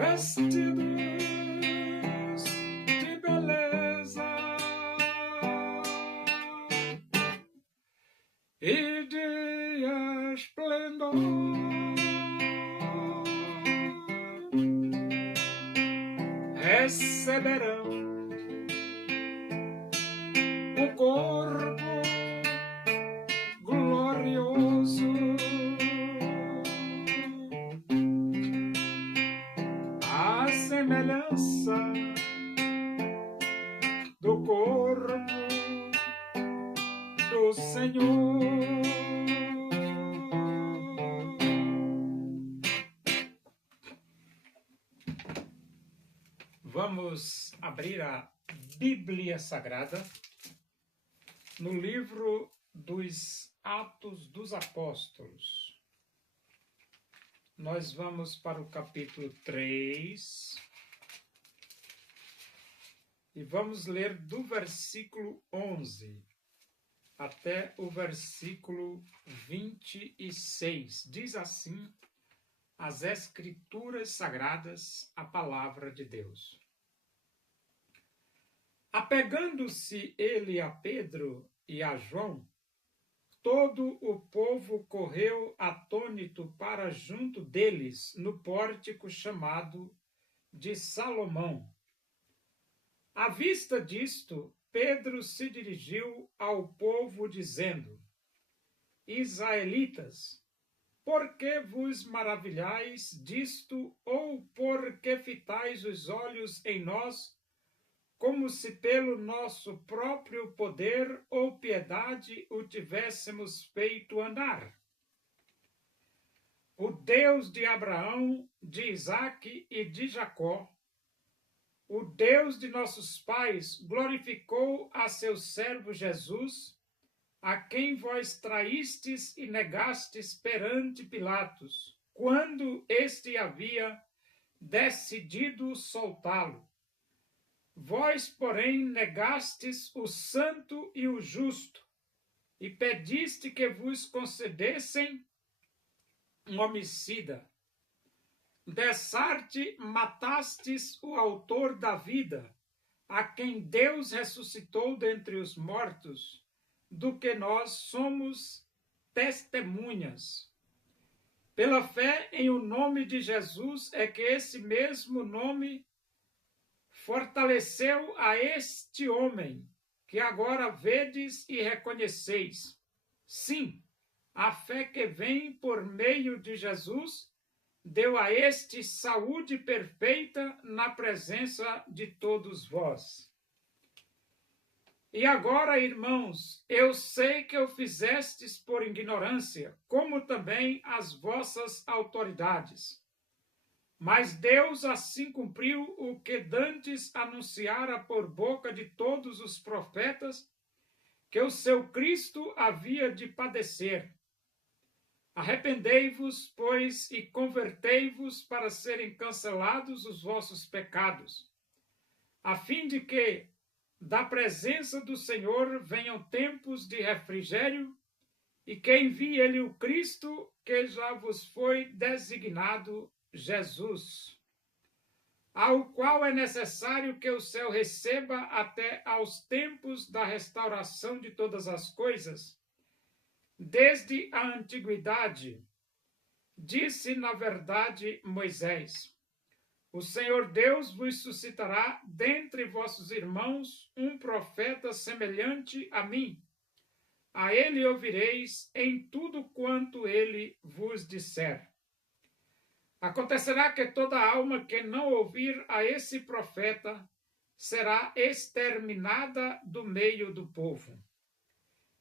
vestidos de beleza e de esplendor, receberão o corpo glorioso, a semelhança do corpo do Senhor. Vamos abrir a Bíblia Sagrada no livro dos Atos dos Apóstolos. Nós vamos para o capítulo 3 e vamos ler do versículo 11 até o versículo 26. Diz assim as Escrituras Sagradas, a Palavra de Deus. Apegando-se ele a Pedro e a João, todo o povo correu atônito para junto deles, no pórtico chamado de Salomão. À vista disto, Pedro se dirigiu ao povo, dizendo: Israelitas, por que vos maravilhais disto, ou por que fitais os olhos em nós, como se pelo nosso próprio poder ou piedade o tivéssemos feito andar? O Deus de Abraão, de Isaque e de Jacó, o Deus de nossos pais, glorificou a seu servo Jesus, a quem vós traístes e negastes perante Pilatos, quando este havia decidido soltá-lo. Vós, porém, negastes o santo e o justo, e pediste que vos concedessem um homicida. Dessarte matastes o autor da vida, a quem Deus ressuscitou dentre os mortos, do que nós somos testemunhas. Pela fé em o nome de Jesus é que esse mesmo nome fortaleceu a este homem, que agora vedes e reconheceis. Sim, a fé que vem por meio de Jesus deu a este saúde perfeita na presença de todos vós. E agora, irmãos, eu sei que o fizestes por ignorância, como também as vossas autoridades. Mas Deus assim cumpriu o que dantes anunciara por boca de todos os profetas, que o seu Cristo havia de padecer. Arrependei-vos, pois, e convertei-vos para serem cancelados os vossos pecados, a fim de que da presença do Senhor venham tempos de refrigério, e que envie ele o Cristo, que já vos foi designado, Jesus, ao qual é necessário que o céu receba até aos tempos da restauração de todas as coisas, desde a antiguidade. Disse, na verdade, Moisés: o Senhor Deus vos suscitará dentre vossos irmãos um profeta semelhante a mim. A ele ouvireis em tudo quanto ele vos disser. Acontecerá que toda alma que não ouvir a esse profeta será exterminada do meio do povo.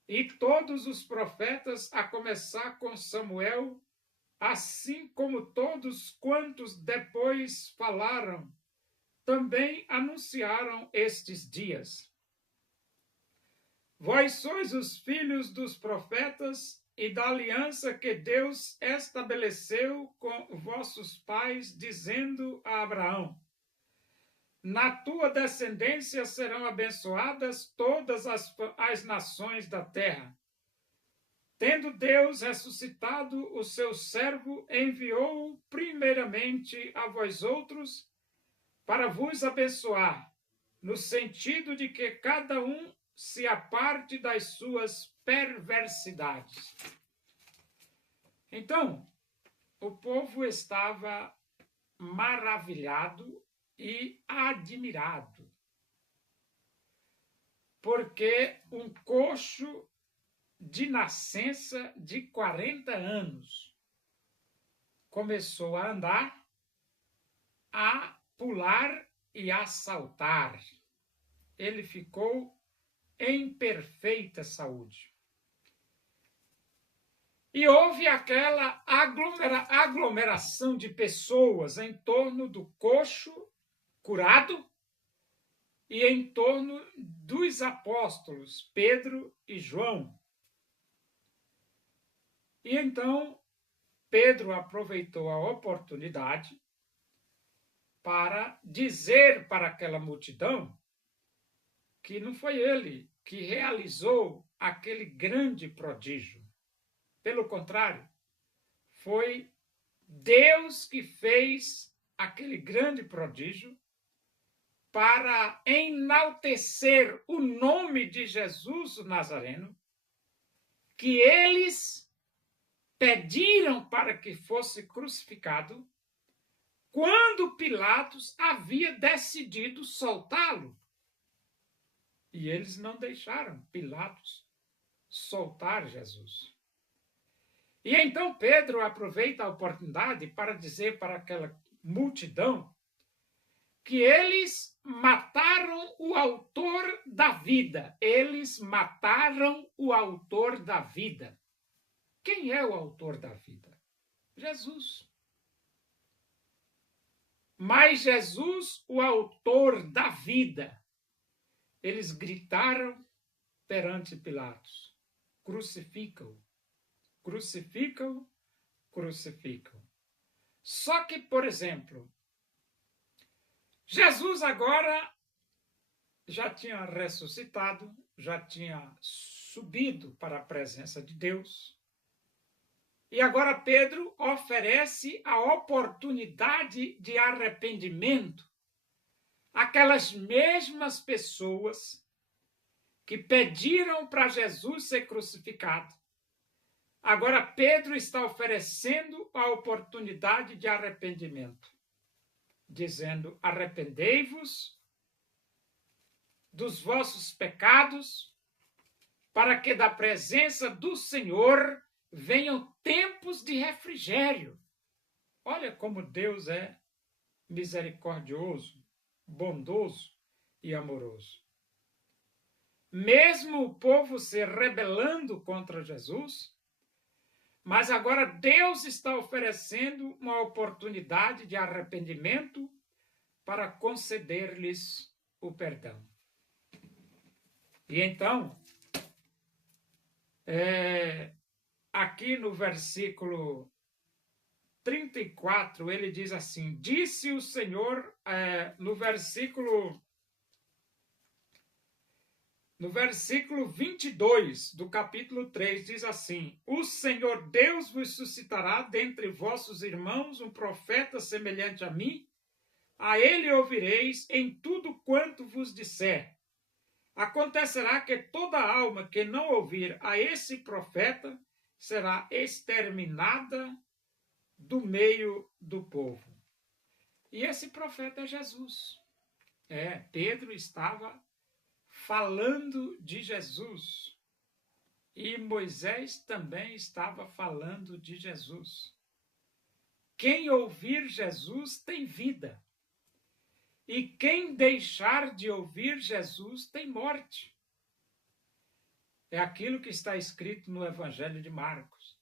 E todos os profetas, a começar com Samuel, assim como todos quantos depois falaram, também anunciaram estes dias. Vós sois os filhos dos profetas e da aliança que Deus estabeleceu com vossos pais, dizendo a Abraão: na tua descendência serão abençoadas todas as nações da terra. Tendo Deus ressuscitado o seu servo, enviou-o primeiramente a vós outros para vos abençoar, no sentido de que cada um se aparte das suas perversidades. Então, o povo estava maravilhado e admirado, porque um coxo de nascença de 40 anos começou a andar, a pular e a saltar. Ele ficou em perfeita saúde. E houve aquela aglomeração de pessoas em torno do coxo curado e em torno dos apóstolos Pedro e João. E então Pedro aproveitou a oportunidade para dizer para aquela multidão que não foi ele que realizou aquele grande prodígio. Pelo contrário, foi Deus que fez aquele grande prodígio para enaltecer o nome de Jesus o Nazareno, que eles pediram para que fosse crucificado, quando Pilatos havia decidido soltá-lo. E eles não deixaram Pilatos soltar Jesus. E então Pedro aproveita a oportunidade para dizer para aquela multidão que eles mataram o autor da vida. Eles mataram o autor da vida. Quem é o autor da vida? Jesus. Mas Jesus, o autor da vida, eles gritaram perante Pilatos: crucificam, crucificam, crucificam. Só que, por exemplo, Jesus agora já tinha ressuscitado, já tinha subido para a presença de Deus. E agora Pedro oferece a oportunidade de arrependimento àquelas mesmas pessoas que pediram para Jesus ser crucificado. Agora Pedro está oferecendo a oportunidade de arrependimento, dizendo: arrependei-vos dos vossos pecados, para que da presença do Senhor venham tempos de refrigério. Olha como Deus é misericordioso, bondoso e amoroso. Mesmo o povo se rebelando contra Jesus, mas agora Deus está oferecendo uma oportunidade de arrependimento para conceder-lhes o perdão. E então, aqui no versículo 34, ele diz assim: disse o Senhor, no versículo 22 do capítulo 3, diz assim: o Senhor Deus vos suscitará dentre vossos irmãos um profeta semelhante a mim, a ele ouvireis em tudo quanto vos disser. Acontecerá que toda alma que não ouvir a esse profeta será exterminada do meio do povo. E esse profeta é Jesus. Pedro estava falando de Jesus. E Moisés também estava falando de Jesus. Quem ouvir Jesus tem vida. E quem deixar de ouvir Jesus tem morte. É aquilo que está escrito no Evangelho de Marcos.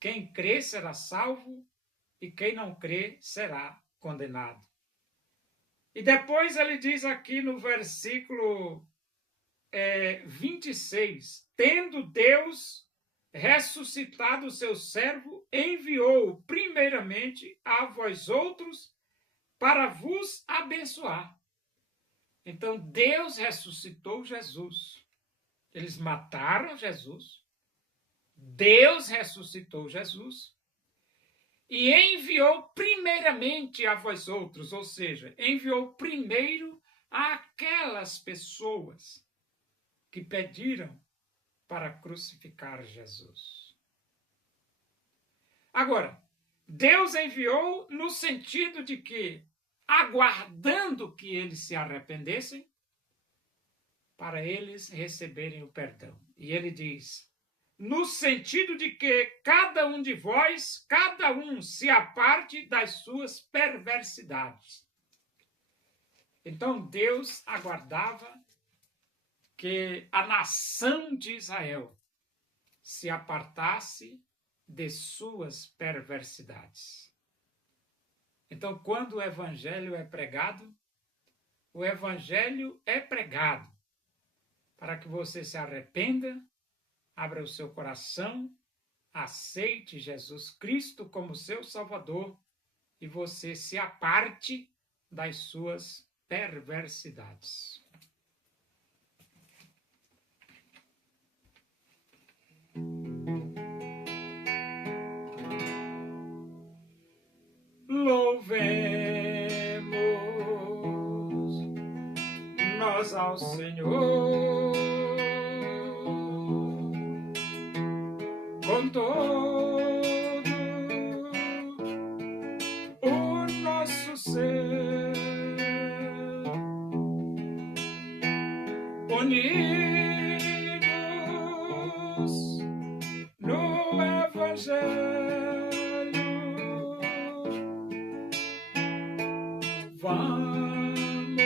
Quem crê será salvo e quem não crê será condenado. E depois ele diz aqui no versículo 26, tendo Deus ressuscitado o seu servo, enviou primeiramente a vós outros para vos abençoar. Então Deus ressuscitou Jesus. Eles mataram Jesus, Deus ressuscitou Jesus e enviou primeiramente a vós outros, ou seja, enviou primeiro àquelas pessoas que pediram para crucificar Jesus. Agora, Deus enviou no sentido de que, aguardando que eles se arrependessem, para eles receberem o perdão. E ele diz, no sentido de que cada um de vós, cada um se aparte das suas perversidades. Então Deus aguardava que a nação de Israel se apartasse de suas perversidades. Então, quando o evangelho é pregado para que você se arrependa, abra o seu coração, aceite Jesus Cristo como seu Salvador e você se aparte das suas perversidades. Louvemos nós ao Senhor com todo o nosso ser, unidos no Evangelho. Vamos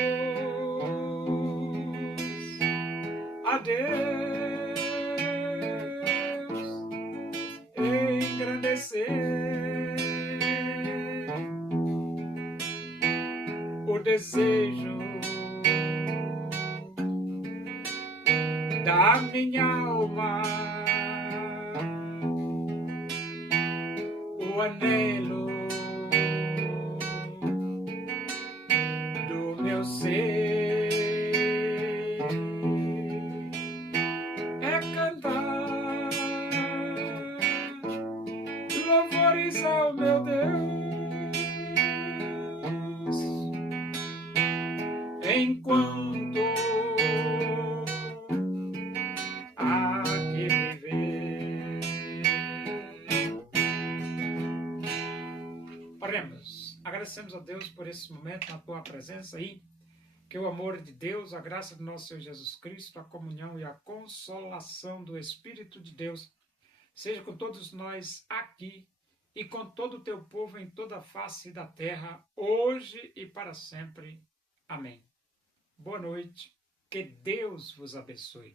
a Deus engrandecer o desejo da minha alma, o anelo do meu ser é cantar louvores ao meu Deus, enquanto há que viver. Oremos. Agradecemos a Deus por esse momento na tua presença aí, que o amor de Deus, a graça do nosso Senhor Jesus Cristo, a comunhão e a consolação do Espírito de Deus seja com todos nós aqui e com todo o teu povo em toda a face da terra, hoje e para sempre. Amém. Boa noite, que Deus vos abençoe.